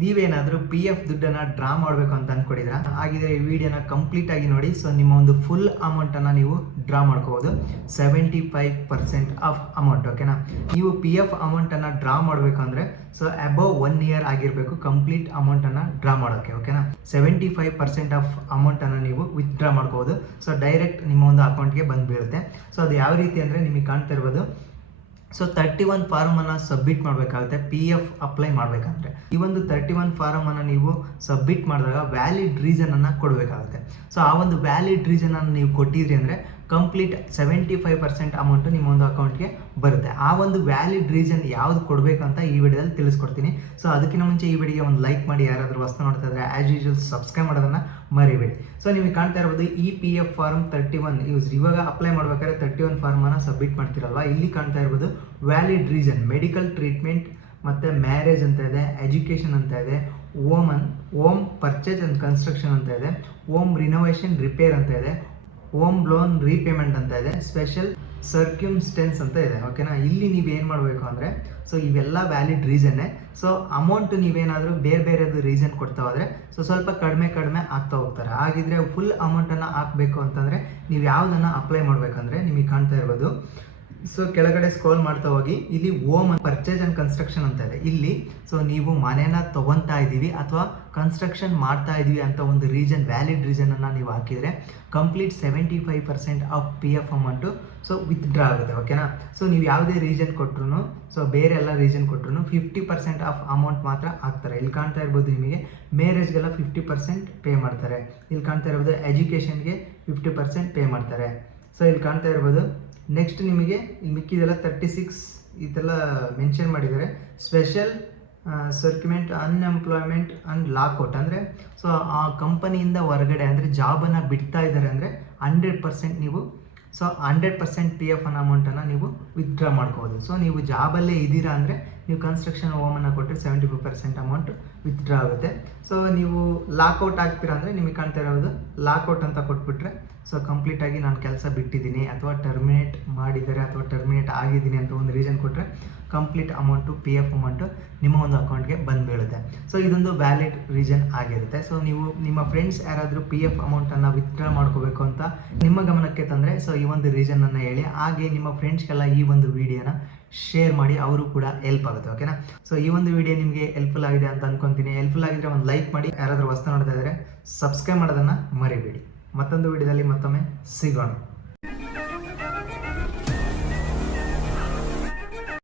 ನೀವೇನಾದರೂ P F ದುಡ್ಡನ್ನು draw ಮಾಡಬೇಕು ಅಂತ ಅಂದ್ಕೊಂಡಿದ್ದೀರಾ, ಹಾಗಿದ್ರೆ ಈ ವಿಡಿಯೋನ ಕಂಪ್ಲೀಟ್ ಆಗಿ ನೋಡಿ. ಸೊ ನಿಮ್ಮ ಒಂದು ಫುಲ್ ಅಮೌಂಟನ್ನು ನೀವು ಡ್ರಾ ಮಾಡ್ಕೋಬೋದು, 75% ಆಫ್ ಅಮೌಂಟ್. ಓಕೆನಾ? ನೀವು ಪಿ ಎಫ್ ಅಮೌಂಟನ್ನು ಡ್ರಾ ಮಾಡಬೇಕಂದ್ರೆ ಸೊ ಅಬೌವ್ 1 ಇಯರ್ ಆಗಿರಬೇಕು ಕಂಪ್ಲೀಟ್ ಅಮೌಂಟನ್ನು ಡ್ರಾ ಮಾಡೋಕ್ಕೆ. ಓಕೆನಾ? 75% ಆಫ್ ಅಮೌಂಟನ್ನು ನೀವು ವಿತ್ಡ್ರಾ ಮಾಡ್ಕೋಬೋದು. ಸೊ ಡೈರೆಕ್ಟ್ ನಿಮ್ಮ ಒಂದು ಅಕೌಂಟ್ಗೆ ಬಂದು ಬೀಳುತ್ತೆ. ಸೊ ಅದು ಯಾವ ರೀತಿ ಅಂದರೆ ನಿಮಗೆ ಕಾಣ್ತಾ ಇರ್ಬೋದು. ಸೊ 31 ಫಾರ್ಮನ್ನು ಸಬ್ಮಿಟ್ ಮಾಡಬೇಕಾಗುತ್ತೆ ಪಿ ಎಫ್ ಅಪ್ಲೈ ಮಾಡಬೇಕಂದ್ರೆ. ಈ ಒಂದು 31 ಫಾರಮನ್ನು ನೀವು ಸಬ್ಮಿಟ್ ಮಾಡಿದಾಗ ವ್ಯಾಲಿಡ್ ರೀಸನನ್ನು ಕೊಡಬೇಕಾಗುತ್ತೆ. ಸೊ ಆ ಒಂದು ವ್ಯಾಲಿಡ್ ರೀಸನನ್ನು ನೀವು ಕೊಟ್ಟಿದ್ರಿ ಅಂದರೆ ಕಂಪ್ಲೀಟ್ 75% ಅಮೌಂಟು ನಿಮ್ಮ ಒಂದು ಅಕೌಂಟ್ಗೆ ಬರುತ್ತೆ. ಆ ಒಂದು ವ್ಯಾಲಿಡ್ ರೀಸನ್ ಯಾವುದು ಕೊಡಬೇಕಂತ ಈ ವಿಡಿಯೋದಲ್ಲಿ ತಿಳಿಸ್ಕೊಡ್ತೀನಿ. ಸೊ ಅದಕ್ಕಿಂತ ಮುಂಚೆ ಈ ವಿಡಿಯೋಗೆ ಒಂದು ಲೈಕ್ ಮಾಡಿ, ಯಾರಾದರೂ ಹೊಸ ನೋಡ್ತಾ ಇದ್ದರೆ ಆ್ಯಸ್ ಯೂಶುವಲ್ ಸಬ್ಸ್ಕ್ರೈಬ್ ಮಾಡೋದನ್ನು ಮರಿಬೇಡಿ. ಸೊ ನಿಮಗೆ ಕಾಣ್ತಾ ಇರ್ಬೋದು ಈ ಪಿ ಎಫ್ ಫಾರ್ಮ್ 31 ಇವಾಗ ಅಪ್ಲೈ ಮಾಡ್ಬೇಕಾದ್ರೆ 31 ಫಾರ್ಮನ್ನು ಸಬ್ಮಿಟ್ ಮಾಡ್ತಿರಲ್ವ, ಇಲ್ಲಿ ಕಾಣ್ತಾ ಇರ್ಬೋದು ವ್ಯಾಲಿಡ್ ರೀಸನ್ ಮೆಡಿಕಲ್ ಟ್ರೀಟ್ಮೆಂಟ್ ಮತ್ತು ಮ್ಯಾರೇಜ್ ಅಂತ ಇದೆ, ಎಜುಕೇಷನ್ ಅಂತ ಇದೆ, ಓಮ್ ಪರ್ಚೇಸ್ ಆ್ಯಂಡ್ ಕನ್ಸ್ಟ್ರಕ್ಷನ್ ಅಂತ ಇದೆ, ಓಮ್ ರಿನೋವೇಷನ್ ರಿಪೇರ್ ಅಂತ ಇದೆ, ಹೋಮ್ ಲೋನ್ ರೀಪೇಮೆಂಟ್ ಅಂತ ಇದೆ, ಸ್ಪೆಷಲ್ ಸರ್ಕ್ಯೂಮ್ಸ್ಟೆನ್ಸ್ ಅಂತ ಇದೆ. ಓಕೆನಾ? ಇಲ್ಲಿ ನೀವು ಏನು ಮಾಡಬೇಕು ಅಂದರೆ ಸೊ ಇವೆಲ್ಲ ವ್ಯಾಲಿಡ್ ರೀಸನ್ನೇ. ಸೊ ಅಮೌಂಟು ನೀವೇನಾದರೂ ಬೇರೆದು ರೀಸನ್ ಕೊಡ್ತಾ ಹೋದರೆ ಸೊ ಸ್ವಲ್ಪ ಕಡಿಮೆ ಆಗ್ತಾ ಹೋಗ್ತಾರೆ. ಹಾಗಿದ್ರೆ ಫುಲ್ ಅಮೌಂಟನ್ನು ಹಾಕಬೇಕು ಅಂತಂದರೆ ನೀವು ಯಾವುದನ್ನು ಅಪ್ಲೈ ಮಾಡಬೇಕಂದ್ರೆ ನಿಮಗೆ ಕಾಣ್ತಾ ಇರ್ಬೋದು. ಸೊ ಕೆಳಗಡೆ ಸ್ಕ್ರೋಲ್ ಮಾಡ್ತಾ ಹೋಗಿ ಇಲ್ಲಿ ಓಮ್ ಪರ್ಚೇಸ್ ಆ್ಯಂಡ್ ಕನ್ಸ್ಟ್ರಕ್ಷನ್ ಅಂತ ಇದೆ. ಇಲ್ಲಿ ಸೊ ನೀವು ಮನೇನ ತೊಗೊತಾ ಇದ್ದೀವಿ ಅಥವಾ ಕನ್ಸ್ಟ್ರಕ್ಷನ್ ಮಾಡ್ತಾ ಇದ್ದೀವಿ ಅಂತ ಒಂದು ವ್ಯಾಲಿಡ್ ರೀಸನನ್ನು ನೀವು ಹಾಕಿದರೆ complete 75% of P F amount so withdraw ಆಗುತ್ತೆ. ಓಕೆನಾ? ಸೊ ನೀವು ಯಾವುದೇ ರೀಸನ್ ಕೊಟ್ಟರು ಸೊ ಬೇರೆ ಎಲ್ಲ ರೀಸನ್ ಕೊಟ್ಟರು 50% ಆಫ್ ಅಮೌಂಟ್ ಮಾತ್ರ ಹಾಕ್ತಾರೆ. ಇಲ್ಲಿ ಕಾಣ್ತಾ ಇರ್ಬೋದು ನಿಮಗೆ ಮ್ಯಾರೇಜ್ಗೆಲ್ಲ 50% ಪೇ ಮಾಡ್ತಾರೆ. ಇಲ್ಲಿ ಕಾಣ್ತಾ ಇರ್ಬೋದು ಎಜುಕೇಷನ್ಗೆ 50% ಪೇ ಮಾಡ್ತಾರೆ. ಸೊ ಇಲ್ಲಿ ಕಾಣ್ತಾ ಇರ್ಬೋದು ನೆಕ್ಸ್ಟ್ ನಿಮಗೆ ಇಲ್ಲಿ ಮಿಕ್ಕಿದೆಲ್ಲ 36 ಇದೆಲ್ಲ ಮೆನ್ಷನ್ ಮಾಡಿದ್ದಾರೆ. ಸ್ಪೆಷಲ್ ಸರ್ಕ್ಯುಮೆಂಟ್ ಅನ್ಎಂಪ್ಲಾಯ್ಮೆಂಟ್ ಆ್ಯಂಡ್ ಲಾಕ್ಔಟ್ ಅಂದರೆ ಸೊ ಆ ಕಂಪನಿಯಿಂದ ಹೊರಗಡೆ ಅಂದರೆ ಜಾಬನ್ನು ಬಿಡ್ತಾ ಇದ್ದಾರೆ ಅಂದರೆ 100% ನೀವು ಸೊ 100% ಪಿ ಎಫ್ ಅಮೌಂಟನ್ನು ನೀವು ವಿತ್ಡ್ರಾ ಮಾಡ್ಕೋಬೋದು. ಸೊ ನೀವು ಜಾಬಲ್ಲೇ ಇದ್ದೀರಾ ಅಂದರೆ ನೀವು ಕನ್ಸ್ಟ್ರಕ್ಷನ್ ಹೋಮನ್ನು ಕೊಟ್ಟರೆ 75% ಅಮೌಂಟ್ ವಿತ್ಡ್ರಾ ಆಗುತ್ತೆ. ಸೊ ನೀವು ಲಾಕ್ಔಟ್ ಆಗ್ತೀರಾ ಅಂದರೆ ನಿಮಗೆ ಕಾಣ್ತಾ ಇರೋದು ಲಾಕ್ಔಟ್ ಅಂತ ಕೊಟ್ಬಿಟ್ರೆ ಸೊ ಕಂಪ್ಲೀಟಾಗಿ ನಾನು ಕೆಲಸ ಬಿಟ್ಟಿದ್ದೀನಿ ಅಥವಾ ಟರ್ಮಿನೇಟ್ ಮಾಡಿದ್ದಾರೆ ಅಥವಾ ಟರ್ಮಿನೇಟ್ ಆಗಿದ್ದೀನಿ ಅಂತ ಒಂದು ರೀಸನ್ ಕೊಟ್ಟರೆ complete amount P F amount ನಿಮ್ಮ ಒಂದು ಅಕೌಂಟ್ಗೆ ಬಂದು ಬೀಳುತ್ತೆ. ಸೊ ಇದೊಂದು ವ್ಯಾಲಿಡ್ ರೀಸನ್ ಆಗಿರುತ್ತೆ. ಸೊ ನೀವು ನಿಮ್ಮ ಫ್ರೆಂಡ್ಸ್ ಯಾರಾದರೂ ಪಿ ಎಫ್ ಅಮೌಂಟನ್ನು ವಿತ್ಡ್ರಾ ಮಾಡ್ಕೋಬೇಕು ಅಂತ ನಿಮ್ಮ ಗಮನಕ್ಕೆ ತಂದರೆ ಸೊ ಈ ಒಂದು ರೀಸನನ್ನು ಹೇಳಿ, ಹಾಗೆ ನಿಮ್ಮ ಫ್ರೆಂಡ್ಸ್ಗೆಲ್ಲ ಈ ಒಂದು ವಿಡಿಯೋನ ಶೇರ್ ಮಾಡಿ, ಅವರು ಕೂಡ ಹೆಲ್ಪ್ ಆಗುತ್ತೆ. ಓಕೆನಾ? ಸೊ ಈ ಒಂದು ವಿಡಿಯೋ ನಿಮಗೆ ಹೆಲ್ಪ್ಫುಲ್ ಆಗಿದೆ ಅಂತ ಅನ್ಕೊತೀನಿ. ಹೆಲ್ಪ್ಫುಲ್ ಆಗಿದ್ರೆ ಒಂದು ಲೈಕ್ ಮಾಡಿ, ಯಾರಾದರೂ ಹೊಸ ನೋಡ್ತಾ ಇದ್ದರೆ ಸಬ್ಸ್ಕ್ರೈಬ್ ಮಾಡೋದನ್ನು ಮರಿಬೇಡಿ. ಮತ್ತೊಂದು ವಿಡಿಯೋದಲ್ಲಿ ಮತ್ತೊಮ್ಮೆ ಸಿಗೋಣ.